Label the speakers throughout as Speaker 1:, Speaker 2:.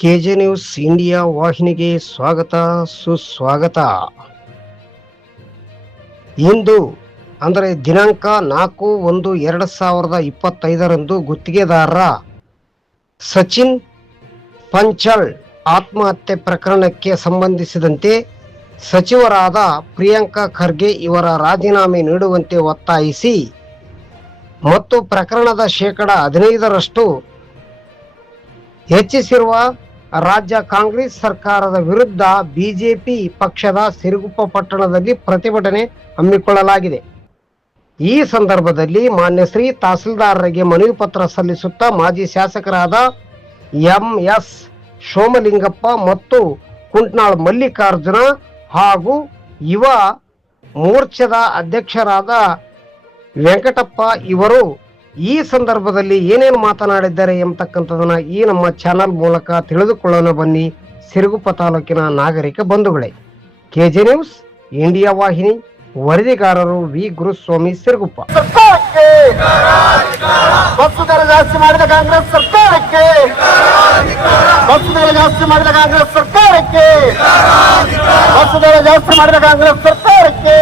Speaker 1: K J news India ವಾಹಿನಿಗೆ ಸ್ವಾಗತ, ಸುಸ್ವಾಗತ. ಇಂದು, ಅಂದರೆ ದಿನಾಂಕ ನಾಲ್ಕು ಒಂದು ಎರಡು ಸಾವಿರದ ಇಪ್ಪತ್ತೈದರಂದು ಗುತ್ತಿಗೆದಾರರ ಸಚಿನ್ ಪಂಚಲ್ ಆತ್ಮಹತ್ಯೆ ಪ್ರಕರಣಕ್ಕೆ ಸಂಬಂಧಿಸಿದಂತೆ ಸಚಿವರಾದ ಪ್ರಿಯಾಂಕಾ ಖರ್ಗೆ ಇವರ ರಾಜೀನಾಮೆ ನೀಡುವಂತೆ ಒತ್ತಾಯಿಸಿ, ಮತ್ತು ಪ್ರಕರಣದ ಶೇಕಡ ಹದಿನೈದರಷ್ಟು ಹೆಚ್ಚಿಸಿರುವ ರಾಜ್ಯ ಕಾಂಗ್ರೆಸ್ ಸರ್ಕಾರದ ವಿರುದ್ಧ ಬಿಜೆಪಿ ಪಕ್ಷದ ಸಿರುಗುಪ್ಪ ಪಟ್ಟಣದಲ್ಲಿ ಪ್ರತಿಭಟನೆ ಹಮ್ಮಿಕೊಳ್ಳಲಾಗಿದೆ. ಈ ಸಂದರ್ಭದಲ್ಲಿ ಮಾನ್ಯ ಶ್ರೀ ತಹಸೀಲ್ದಾರರಿಗೆ ಮನವಿ ಪತ್ರ ಸಲ್ಲಿಸುತ್ತಾ ಮಾಜಿ ಶಾಸಕರಾದ ಎಂ ಎಸ್ ಸೋಮಲಿಂಗಪ್ಪ ಮತ್ತು ಕುಂಟ್ನಾಳ್ ಮಲ್ಲಿಕಾರ್ಜುನ ಹಾಗೂ ಯುವ ಮೋರ್ಚಾದ ಅಧ್ಯಕ್ಷರಾದ ವೆಂಕಟಪ್ಪ ಇವರು ಈ ಸಂದರ್ಭದಲ್ಲಿ ಏನೇನು ಮಾತನಾಡಿದ್ದಾರೆ ಎಂಬತಕ್ಕಂಥದನ್ನ ಈ ನಮ್ಮ ಚಾನಲ್ ಮೂಲಕ ತಿಳಿದುಕೊಳ್ಳೋಣ ಬನ್ನಿ. ಸಿರುಗುಪ್ಪ ತಾಲೂಕಿನ ನಾಗರಿಕ ಬಂಧುಗಳೇ. ಕೆಜೆ ನ್ಯೂಸ್, ಇಂಡಿಯಾ ವಾಹಿನಿ, ವರದಿಗಾರರು ವಿ. ಗುರುಸ್ವಾಮಿ ಸಿರುಗುಪ್ಪ.
Speaker 2: ಜಾಸ್ತಿ ಮಾಡಿದ ಕಾಂಗ್ರೆಸ್ ಸರ್ಕಾರಕ್ಕೆ ಜಾಸ್ತಿ ಮಾಡಿದ ಕಾಂಗ್ರೆಸ್ ಸರ್ಕಾರಕ್ಕೆ ಜಾಸ್ತಿ ಮಾಡಿದ ಕಾಂಗ್ರೆಸ್ ಸರ್ಕಾರಕ್ಕೆ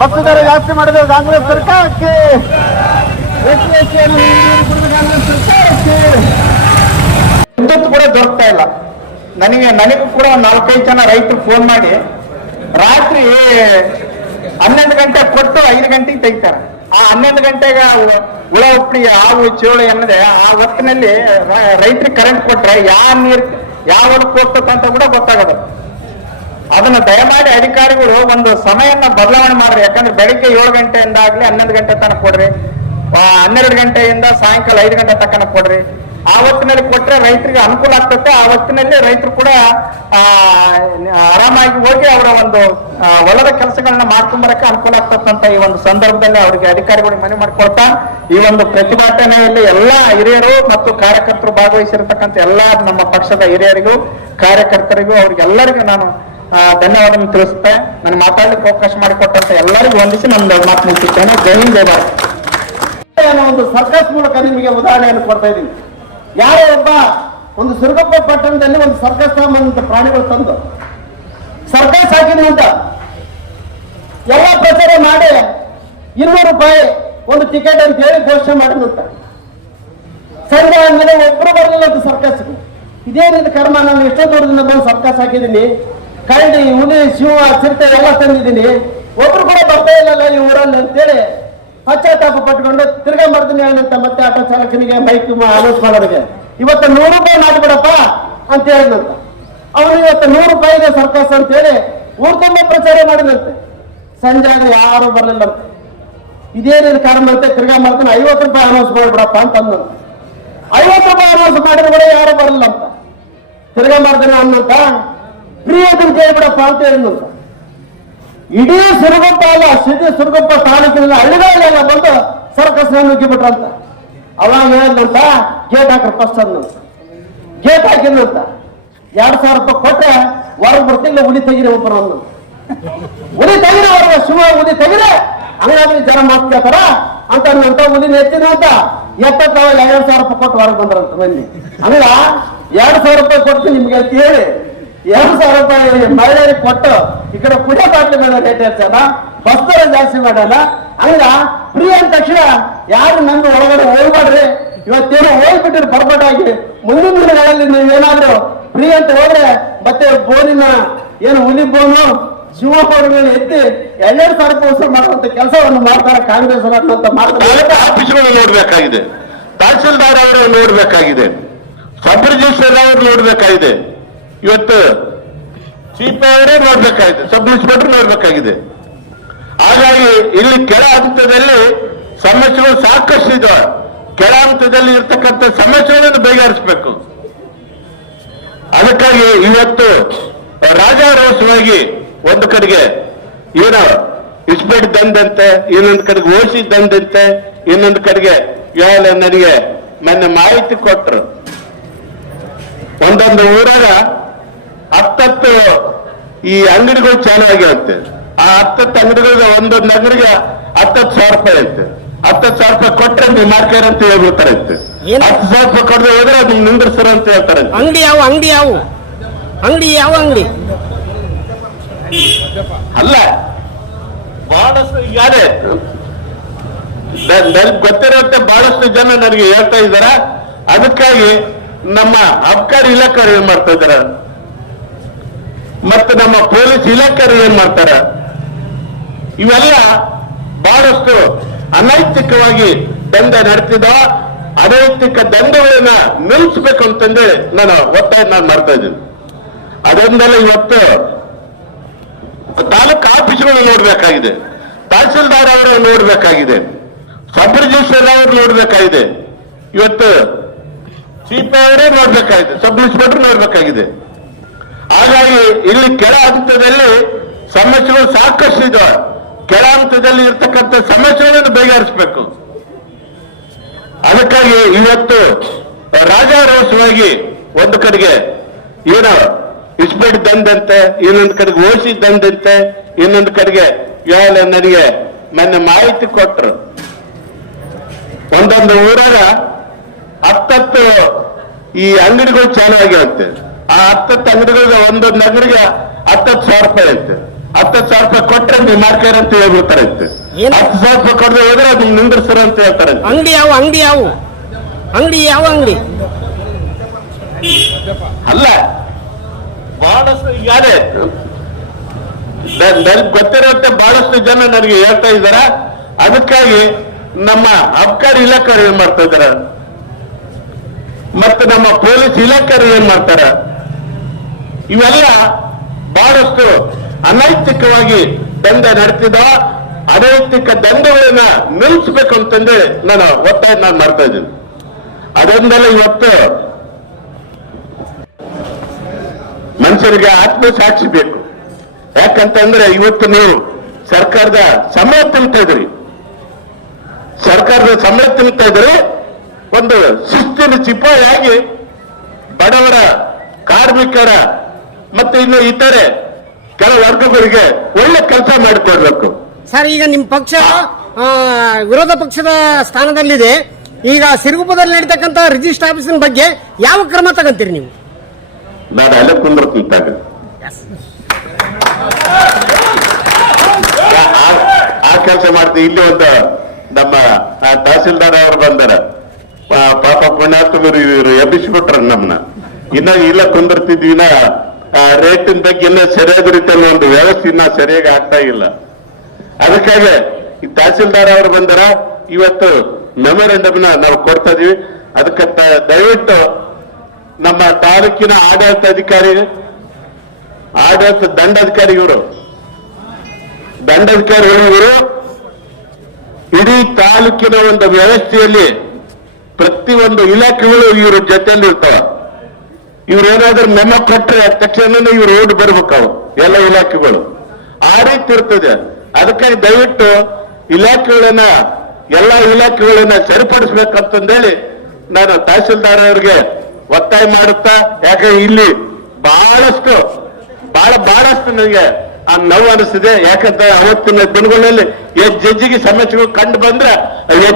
Speaker 2: ಬಸ್ಸು ದರ ಜಾಸ್ತಿ ಮಾಡಿದ ಕಾಂಗ್ರೆಸ್ ಸರ್ಕಾರಕ್ಕೆ. ವಿದ್ಯುತ್ ಕೂಡ ದೊರಕ್ತಾ ಇಲ್ಲ. ನನಗೆ ನನಗೂ ಕೂಡ ಒಂದು ನಾಲ್ಕೈದು ಜನ ರೈತರು ಫೋನ್ ಮಾಡಿ ರಾತ್ರಿ ಹನ್ನೊಂದು ಗಂಟೆ ಕೊಟ್ಟು ಐದು ಗಂಟೆಗೆ ತೆಗಿತಾರೆ. ಆ ಹನ್ನೊಂದು ಗಂಟೆಗೆ ಹುಳ ಉಪ್ಪಿ ಹಾವು ಚೇಳು ಎನ್ನದೆ ಆ ಹೊತ್ತಿನಲ್ಲಿ ರೈತರಿಗೆ ಕರೆಂಟ್ ಕೊಟ್ರೆ ಯಾವ ನೀರು ಯಾವ ಅಂತ ಕೂಡ ಗೊತ್ತಾಗದು. ಅದನ್ನ ದಯಮಾಡಿ ಅಧಿಕಾರಿಗಳು ಒಂದು ಸಮಯನ್ನ ಬದಲಾವಣೆ ಮಾಡ್ರಿ. ಯಾಕಂದ್ರೆ ಬೆಳಿಗ್ಗೆ ಏಳು ಗಂಟೆಯಿಂದ ಆಗ್ಲಿ ಹನ್ನೊಂದು ಗಂಟೆ ತನಕ ಕೊಡ್ರಿ. ಹನ್ನೆರಡು ಗಂಟೆಯಿಂದ ಸಾಯಂಕಾಲ ಐದು ಗಂಟೆ ತನಕ ಕೊಡ್ರಿ. ಆ ಹೊತ್ತಿನಲ್ಲಿ ಕೊಟ್ರೆ ರೈತರಿಗೆ ಅನುಕೂಲ ಆಗ್ತದೆ. ಆ ಹೊತ್ತಿನಲ್ಲಿ ರೈತರು ಕೂಡ ಆ, ಆರಾಮಾಗಿ ಹೋಗಿ ಅವರ ಒಂದು ಹೊಲದ ಕೆಲಸಗಳನ್ನ ಮಾಡ್ಕೊಂಬರಕ್ಕೆ ಅನುಕೂಲ ಆಗ್ತಕ್ಕಂತ ಈ ಒಂದು ಸಂದರ್ಭದಲ್ಲಿ ಅವರಿಗೆ ಅಧಿಕಾರಿಗಳಿಗೆ ಮನವಿ ಮಾಡ್ಕೊಳ್ತಾ ಈ ಒಂದು ಪ್ರತಿಭಟನೆಯಲ್ಲಿ ಎಲ್ಲಾ ಹಿರಿಯರು ಮತ್ತು ಕಾರ್ಯಕರ್ತರು ಭಾಗವಹಿಸಿರ್ತಕ್ಕಂಥ ಎಲ್ಲಾ ನಮ್ಮ ಪಕ್ಷದ ಹಿರಿಯರಿಗೂ ಕಾರ್ಯಕರ್ತರಿಗೂ ಅವ್ರಿಗೆಲ್ಲರಿಗೂ ನಾನು ಧನ್ಯವಾದ ತಿಳಿಸುತ್ತೆ. ನಾನು ಮಾತಾಡ್ಲಿಕ್ಕೆ ಅವಕಾಶ ಮಾಡಿಕೊಟ್ಟಂತ ಎಲ್ಲರಿಗೂ ವಂದಿಸಿ ನನ್ನ ಮಾತು ಮುಗಿಸುತ್ತೇನೆ. ಜೈ ಹಿಂದ್ ಒಂದು ಸರ್ಕಸ್ ಮೂಲಕ ನಿಮಗೆ ಉದಾಹರಣೆಯನ್ನು ಕೊಡ್ತಾ ಇದ್ದೀನಿ. ಯಾರೋ ಒಬ್ಬ ಒಂದು ಸುರಗಪ್ಪ ಪಟ್ಟಣದಲ್ಲಿ ಒಂದು ಸರ್ಕಸ್ ಸಂಬಂಧಿತ ಪ್ರಾಣಿಗಳು ತಂದು, ಸರ್ಕಸ್ ಹಾಕಿದ್ರು ಅಂತ ಎಲ್ಲ ಪ್ರಚಾರ ಮಾಡಿ ಇನ್ನೂರು ರೂಪಾಯಿ ಒಂದು ಟಿಕೆಟ್ ಅಂತ ಹೇಳಿ ಘೋಷಣೆ ಮಾಡಿದಂತ ಸಂಜೆ ಆದ್ಮೇಲೆ ಒಬ್ರು ಬರಲಿಲ್ಲ ಸರ್ಕಸ್ ರೀತಿ ಕರ್ಮ, ನಾನು ಎಷ್ಟೋ ದೂರದಿಂದ ಬಂದು ಸರ್ಕಸ್ ಹಾಕಿದ್ದೀನಿ. ಕರಡಿ ಹುಲಿ ಶಿವ ಚಿರತೆ ಎಲ್ಲ ತಂದಿದ್ದೀನಿ. ಒಬ್ರು ಕೂಡ ಬರ್ತಾ ಇಲ್ಲಲ್ಲ ಈ ಊರಲ್ಲಿ ಅಂತೇಳಿ ಪಶ್ಚಾತ್ತಾಪ ಪಟ್ಕೊಂಡು ತಿರ್ಗಾ ಮಾಡ್ತೀನಿ ಅಂತ ಮತ್ತೆ ಆಟೋ ಚಾಲಕನಿಗೆ ಬೈಕ್ ಅನೌನ್ಸ್ ಮಾಡೋರಿಗೆ. ಇವತ್ತು ನೂರು ರೂಪಾಯಿ ಮಾಡಿಬಿಡಪ್ಪ ಅಂತ ಹೇಳಿದಂತ ಅವನು ಇವತ್ತು ನೂರು ರೂಪಾಯಿಗೆ ಸರ್ಕಸ್ ಅಂತ ಹೇಳಿ ಊರ್ ತುಂಬ ಪ್ರಚಾರ ಮಾಡಿದಂತೆ ಸಂಜೆ ಆಗ ಯಾರು ಬರಲಿಲ್ಲ ಇದೇನೇನು ಕಾರಣ ಅಂತ ತಿರ್ಗಾ ಮಾಡ್ತಾನೆ ಐವತ್ತು ರೂಪಾಯಿ ಅನೌನ್ಸ್ ಮಾಡ್ಬಿಡಪ್ಪ ಅಂತ ಅಂದಂತ ಐವತ್ತು ರೂಪಾಯಿ ಅನೌನ್ಸ್ ಮಾಡಿದ್ರು ಕೂಡ ಯಾರು ಬರಲಿಲ್ಲ ಅಂತ. ತಿರ್ಗಾ ಮಾಡ್ತಾನೆ ಅನ್ನಂತ ಅಂತ ಕೇಳ್ಬಿಡಪ್ಪ ಅಂತ ಹೇಳಿದಂತ ಇಡೀ ಸುರಗುಪ್ಪ ಅಲ್ಲ ಸಿಟಿ ಸುರಗುಪ್ಪ ತಾಲೂಕಿನಲ್ಲಿ ಹಳ್ಳಿಗಳಲ್ಲೆಲ್ಲ ಬಂದು ಸರ್ಕಸ್ ನುಗ್ಗಿಬಿಟ್ರಂತ ಅವಾಗ ಹೇಳಿದಂತ ಗೇಟ್ ಹಾಕ್ರ ಫಸ್ಟ್ ಅಂದಂತ ಗೇಟ್ ಹಾಕಿದ್ರಂತ. ಎರಡ್ ಸಾವಿರ ರೂಪಾಯಿ ಕೊಟ್ರೆ ಹೊರಗೆ ಬರ್ತಿಲ್ಲ ಉಳಿ ತೆಗಿರಿ ಒಬ್ಬರು ಅಂದ್ರು. ಉಳಿ ತೆಗಿರ ಅವ್ರಿಗೆ ಶಿವ ಉಳಿ ತೆಗಿರಿ. ಹಂಗಾದ್ರೆ ಜನ ಮಾತಾಡ್ತಾರ ಅಂತ ಅಂತ ಉಳಿ ಎತ್ತಿನ ಅಂತ ಎಪ್ಪತ್ತಾವ ಎರಡ್ ಸಾವಿರ ರೂಪಾಯಿ ಕೊಟ್ಟು ಹೊರಗೆ ಬಂದ್ರಂತ ಬನ್ನಿ ಹಂಗ ಎರಡ್ ಸಾವಿರ ರೂಪಾಯಿ ಕೊಟ್ಟು ನಿಮ್ಗೆ ಅಂತ ಹೇಳಿ. ಎರಡ್ ಸಾವಿರ ರೂಪಾಯಿ ಮಹಿಳೆಯರಿಗೆ ಕೊಟ್ಟು ಈ ಕಡೆ ಕುಡಿಯೋ ಬಾಟ್ಲಿ ಮೇಲೆ ರೇಟ್ ಹೆಚ್ಚಲ್ಲ ಬಸ್ ಜಾಸ್ತಿ ಮಾಡಲ್ಲ. ಹಂಗ ಫ್ರೀ ಅಂದ ತಕ್ಷಣ ಯಾರು ನಂದು ಒಳಗಡೆ ಹೋಗ್ಬಾಡ್ರಿ. ಇವತ್ತೇನೋ ಹೋಗ್ಬಿಟ್ಟಿರಿ ಬರ್ಬಾಟಾಗಿ ಮುಂದಿನ ದಿನಗಳಲ್ಲಿ ನೀವೇನಾದ್ರೂ ಫ್ರೀ ಅಂತ ಹೋದ್ರೆ ಮತ್ತೆ ಬೋನಿನ ಏನು ಹುಲಿ ಬೋನು ಶಿವಪೌರ್ಣಿಮೆಯನ್ನು ಎತ್ತಿ ಎರಡೆರಡು ಸಾವಿರ ರೂಪಾಯಿ ಮಾಡುವಂತ ಕೆಲಸವನ್ನು ಮಾಡ್ತಾರೆ ಕಾಂಗ್ರೆಸ್
Speaker 3: ಆಫೀಸ್ಗಳು ನೋಡ್ಬೇಕಾಗಿದೆ. ತಹಸೀಲ್ದಾರ್ ಅವರು ನೋಡ್ಬೇಕಾಗಿದೆ. ಸಬ್ ರಾವ್ ಅವರು ನೋಡ್ಬೇಕಾಗಿದೆ. ಇವತ್ತು ಸಿಪಿ ಅವರೇ ನೋಡ್ಬೇಕಾಗಿದೆ ಸಬ್ ಇನ್ಸ್ಪೆಕ್ಟರ್ ನೋಡ್ಬೇಕಾಗಿದೆ. ಹಾಗಾಗಿ ಇಲ್ಲಿ ಕೆಳ ಹಂತದಲ್ಲಿ ಸಮಸ್ಯೆಗಳು ಸಾಕಷ್ಟು ಇದಾವೆ. ಕೆಳ ಹಂತದಲ್ಲಿ ಇರ್ತಕ್ಕಂಥ ಸಮಸ್ಯೆಗಳನ್ನು ಬಗೆಹರಿಸಬೇಕು. ಅದಕ್ಕಾಗಿ ಇವತ್ತು ರಾಜಾರೋಷವಾಗಿ ಒಂದು ಕಡೆಗೆ ಏನೋ ಇಸ್ಪೇಟ್ ದಂದಂತೆ ಇನ್ನೊಂದು ಕಡೆಗೆ ಓಸಿ ದಂದಂತೆ ಇನ್ನೊಂದು ಕಡೆಗೆ ಇವಾಗ ನನಗೆ ಮೊನ್ನೆ ಮಾಹಿತಿ ಕೊಟ್ರು. ಒಂದೊಂದು ಊರಾಗ ಹತ್ತತ್ತು ಈ ಅಂಗಡಿಗಳು ಚೆನ್ನಾಗಿರುತ್ತೆ ಆ ಹತ್ತತ್ತು ಅಂಗಡಿಗಳಿಗೆ ಒಂದೊಂದು ಅಂಗಡಿಗೆ ಹತ್ತತ್ತು ಸಾವಿರ ರೂಪಾಯಿ ಐತೆ. ಹತ್ತತ್ತು ಸಾವಿರ ರೂಪಾಯಿ ಕೊಟ್ರೆ ನೀವು ಮಾರ್ಕೇರ್ ಅಂತ ಹೇಳ್ಬಿಡ್ತಾರೆ? ಹತ್ತು ಸಾವಿರ ರೂಪಾಯಿ ಕೊಡದೆ ಹೋದ್ರೆ ಅದನ್ನ ನಿಂದ್ರಸ್ತಾರ ಅಂತ ಹೇಳ್ತಾರೆ.
Speaker 1: ಅಂಗಡಿ ಯಾವ ಅಂಗಡಿ ಯಾವ? ಅಂಗಡಿ ಯಾವ ಅಂಗಡಿ?
Speaker 3: ಅಲ್ಲ ಬಹಳಷ್ಟು ಯಾರೇ? ಗೊತ್ತಿರುತ್ತೆ ಬಹಳಷ್ಟು ಜನ ನನಗೆ ಹೇಳ್ತಾ ಇದ್ದಾರೆ? ಅದಕ್ಕಾಗಿ ನಮ್ಮ ಅಬ್ಕಾರಿ ಇಲಾಖೆ ಏನ್ ಮಾಡ್ತಾ ಇದಾರ ಮತ್ತೆ ನಮ್ಮ ಪೊಲೀಸ್ ಇಲಾಖೆಯವರು ಏನ್ ಮಾಡ್ತಾರ? ಇವೆಲ್ಲ ಬಹಳಷ್ಟು ಅನೈತಿಕವಾಗಿ ದಂಧೆ ನಡೆಸಿದ, ಅನೈತಿಕ ದಂಧೆಗಳನ್ನ ನಿಲ್ಲಿಸಬೇಕು ಅಂತಂದ್ರೆ ನಾನು ಒತ್ತಾಯ ನಾನು ಮಾಡ್ತಾ ಇದ್ದೀನಿ. ಅದೊಂದಲ್ಲ ಇವತ್ತು ತಾಲೂಕು ಆಫೀಸ್ಗಳು ನೋಡ್ಬೇಕಾಗಿದೆ. ತಹಸೀಲ್ದಾರ್ ಅವರು ನೋಡ್ಬೇಕಾಗಿದೆ. ಸಬ್ ರಿಜಿಸ್ಟರ್ ಅವರು ನೋಡ್ಬೇಕಾಗಿದೆ. ಇವತ್ತು ಸಿಪಿ ಅವರೇ ನೋಡ್ಬೇಕಾಗಿದೆ. Sub inspector ನೋಡ್ಬೇಕಾಗಿದೆ. ಹಾಗಾಗಿ ಇಲ್ಲಿ ಕೆಳ ಹಂತದಲ್ಲಿ ಸಮಸ್ಯೆಗಳು ಸಾಕಷ್ಟು ಇದೆ. ಕೆಳ ಹಂತದಲ್ಲಿ ಇರ್ತಕ್ಕಂಥ ಸಮಸ್ಯೆಗಳನ್ನು ಬಗೆಹರಿಸಬೇಕು. ಅದಕ್ಕಾಗಿ ಇವತ್ತು ರಾಜಾರೋಷವಾಗಿ ಒಂದು ಕಡೆಗೆ ಏನೋ ಇಸ್ಪೇಟ್ ದಂದಂತೆ ಇನ್ನೊಂದು ಕಡೆಗೆ ಓಸಿ ದಂದಂತೆ ಇನ್ನೊಂದು ಕಡೆಗೆ ಇವಾಗ ನನಗೆ ಮೊನ್ನೆ ಮಾಹಿತಿ ಕೊಟ್ಟರು ಒಂದೊಂದು ಊರಾಗ ಹತ್ತತ್ತು ಈ ಅಂಗಡಿಗಳು ಚಾಲು ಒಂದು ಅಂಗಡಿಗಳಿಗೆ ಒಂದೊಂದು ಅಂಗಡಿಗೆ ಹತ್ತತ್ತು ಸಾವಿರ ರೂಪಾಯಿ ಐತೆ. ಹತ್ತತ್ತು ಸಾವಿರ ರೂಪಾಯಿ ಕೊಟ್ರೆ ನೀವು ಮಾರ್ಕೇರ್ ಅಂತ ಹೇಳ್ಬಿಡ್ತಾರೆ ಐತೆ.
Speaker 1: ಏನು?
Speaker 3: ಹತ್ತು ಸಾವಿರ ರೂಪಾಯಿ ಕೊಡದೆ ಹೋದ್ರೆ ಅದನ್ನ ನಿಂದ್ರಸ್ತಾರ ಅಂತ ಹೇಳ್ತಾರೆ.
Speaker 1: ಅಂಗಡಿ ಯಾವ ಅಂಗಡಿ ಯಾವ? ಅಂಗಡಿ ಯಾವ ಅಂಗಡಿ?
Speaker 3: ಅಲ್ಲ ಬಹಳಷ್ಟು ಯಾರೇ ನನಗೆ ಗೊತ್ತಿರುವಂತೆ ಬಹಳಷ್ಟು ಜನ ನನಗೆ ಹೇಳ್ತಾ ಇದಾರ. ಅದಕ್ಕಾಗಿ ನಮ್ಮ ಅಬ್ಕಾರಿ ಇಲಾಖೆ ಏನ್ ಮಾಡ್ತಾ ಇದಾರ? ಮತ್ತೆ ನಮ್ಮ ಪೊಲೀಸ್ ಇಲಾಖೆ ಏನ್ ಮಾಡ್ತಾರ? ಇವೆಲ್ಲ ಬಹಳಷ್ಟು ಅನೈತಿಕವಾಗಿ ದಂಧೆ ನಡೆಸಿದ ಅನೈತಿಕ ದಂಧೆಗಳನ್ನ ನಿಲ್ಲಿಸಬೇಕು ಅಂತಂದ್ರೆ ನಾನು ಒತ್ತಾಯ ನಾನು ಮಾಡ್ತಾ ಇದ್ದೀನಿ. ಅದೊಂದಲ್ಲ ಇವತ್ತು ಮನುಷ್ಯರಿಗೆ ಆತ್ಮಸಾಕ್ಷಿ ಬೇಕು. ಯಾಕಂತಂದ್ರೆ ಇವತ್ತು ನೀವು ಸರ್ಕಾರದ ಸಮಯ ತಿಂತಾ ಇದ್ರಿ ಸರ್ಕಾರದ ಸಮಯ ತಿಂತಾ ಇದ್ರೆ ಒಂದು ಶಿಸ್ತಿನ ಸಿಪಾಯಿಯಾಗಿ ಬಡವರ, ಕಾರ್ಮಿಕರ ಮತ್ತು ಇನ್ನು ಇತರೆ ಕೆಲ ವರ್ಗಗಳಿಗೆ ಒಳ್ಳೆ ಕೆಲಸ ಮಾಡ್ತಾ ಇರ್ಬೇಕು
Speaker 1: ಸರ್ ಈಗ ನಿಮ್ಮ ಪಕ್ಷ ಆ, ವಿರೋಧ ಪಕ್ಷದ ಸ್ಥಾನದಲ್ಲಿದೆ. ಈಗ ಸಿರುಗುಪ್ಪದಲ್ಲಿ ನಡೀತಕ್ಕಂತ ರಿಜಿಸ್ಟರ್ ಆಫೀಸಿನ ಬಗ್ಗೆ ಯಾವ ಕ್ರಮ ತಗೊಂತೀರಿ ನೀವು?
Speaker 3: ನಾನು ಅಲ್ಲೇ ಕುಂದಿರ್ತಿದ್ದಾಗ ಆ ಕೆಲಸ ಮಾಡ್ತೀವಿ. ಇಲ್ಲಿ ಒಂದು ನಮ್ಮ ತಹಸೀಲ್ದಾರ್ ಅವರು ಬಂದಾರ. ಪಾಪ ಪುಣ್ಯಾತ್ಮರು ಇವರು ಎಬ್ಬಿಸ್ಬಿಟ್ರ ನಮ್ಮನ್ನ. ಇನ್ನ ಇಲ್ಲ ಕುಂದಿರ್ತಿದ್ವಿ ಇನ್ನ ರೇಟಿನ ಬಗ್ಗೆ ಇನ್ನೂ ಸರಿಯಾದ ರೀತಿಯಲ್ಲಿ ಒಂದು ವ್ಯವಸ್ಥೆ ಇನ್ನ ಸರಿಯಾಗಿ ಆಗ್ತಾ ಇಲ್ಲ. ಅದಕ್ಕಾಗಿ ಈ ತಹಸೀಲ್ದಾರ್ ಅವರು ಬಂದಾರ, ಇವತ್ತು ಮೆಮೊರೆಂಡಮ್ನ ನಾವು ಕೊಡ್ತಾ ಇದೀವಿ. ಅದಕ್ಕೆ ದಯವಿಟ್ಟು ನಮ್ಮ ತಾಲೂಕಿನ ಆಡಳಿತ ಅಧಿಕಾರಿ, ಆಡಳಿತ ದಂಡಾಧಿಕಾರಿ ಇವರು ದಂಡಾಧಿಕಾರಿಗಳು ಇವರು ಇಡೀ ತಾಲೂಕಿನ ಒಂದು ವ್ಯವಸ್ಥೆಯಲ್ಲಿ ಪ್ರತಿಯೊಂದು ಇಲಾಖೆಗಳು ಇವ್ರ ಜೊತೆಯಲ್ಲಿ ಇರ್ತಾವ ಇವ್ರೇನಾದ್ರೂ ಮೆಮ ಕೊಟ್ರೆ ತಕ್ಷಣ ಇವ್ರು ರೋಡ್ ಬರ್ಬೇಕು ಎಲ್ಲ ಇಲಾಖೆಗಳು. ಆ ರೀತಿ ಇರ್ತದೆ. ಅದಕ್ಕಾಗಿ ದಯವಿಟ್ಟು ಇಲಾಖೆಗಳನ್ನ, ಎಲ್ಲ ಇಲಾಖೆಗಳನ್ನ ಸರಿಪಡಿಸ್ಬೇಕಂತಂದೇಳಿ ನಾನು ತಹಸೀಲ್ದಾರ್ ಅವರಿಗೆ ಒತ್ತಾಯ ಮಾಡುತ್ತಾ, ಯಾಕೆ ಇಲ್ಲಿ ಬಹಳಷ್ಟು, ಬಹಳ ಬಹಳಷ್ಟು ನನಗೆ ಆ ನೋವು ಅನಿಸ್ತಿದೆ. ಯಾಕಂದ್ರೆ ಅವತ್ತಿನ ದಿನಗಳಲ್ಲಿ ಜಜ್ಜಿಗೆ ಸಮಸ್ಯೆಗಳು ಕಂಡು ಬಂದ್ರೆ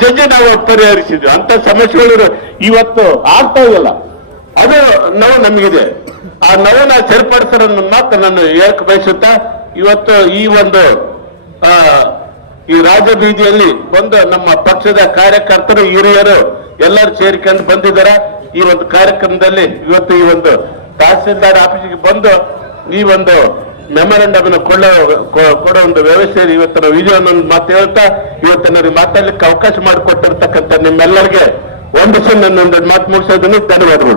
Speaker 3: ಜಜ್ಜಿ ನಾವು ಪರಿಹರಿಸಿದ್ವಿ. ಅಂತ ಸಮಸ್ಯೆಗಳು ಇವತ್ತು ಆಗ್ತಾ ಇಲ್ಲ ಅದು ನೋವು ನಮಗಿದೆ. ಆ ನೋವನ್ನ ಸರಿಪಡಿಸೋ ಮಾತ್ರ ನಾನು ಹೇಳಕ್ ಬಯಸುತ್ತಾ, ಇವತ್ತು ಈ ಒಂದು ಈ ರಾಜಬೀದಿಯಲ್ಲಿ ಬಂದು ನಮ್ಮ ಪಕ್ಷದ ಕಾರ್ಯಕರ್ತರು, ಹಿರಿಯರು ಎಲ್ಲರೂ ಸೇರಿಕೊಂಡು ಬಂದಿದ್ದಾರೆ. ಈ ಒಂದು ಕಾರ್ಯಕ್ರಮದಲ್ಲಿ ಇವತ್ತು ಈ ಒಂದು ತಹಸೀಲ್ದಾರ್ ಆಫೀಸಿಗೆ ಬಂದು ಈ ಒಂದು ಮೆಮೊರಂಡಮ್ ಅನ್ನು ಕೊಡೋ ಒಂದು ವ್ಯವಸ್ಥೆ ಇವತ್ತಿನ ವಿಜಯವನ್ನು ಮಾತು ಹೇಳ್ತಾ, ಇವತ್ತು ನನಗೆ ಮಾತಾಡ್ಲಿಕ್ಕೆ ಅವಕಾಶ ಮಾಡಿಕೊಟ್ಟಿರ್ತಕ್ಕಂಥ ನಿಮ್ಮೆಲ್ಲರಿಗೆ ಒಂದು ಸಣ್ಣ ಮಾತು ಮುಗಿಸೋದನ್ನು ಧನ್ಯವಾದಗಳು.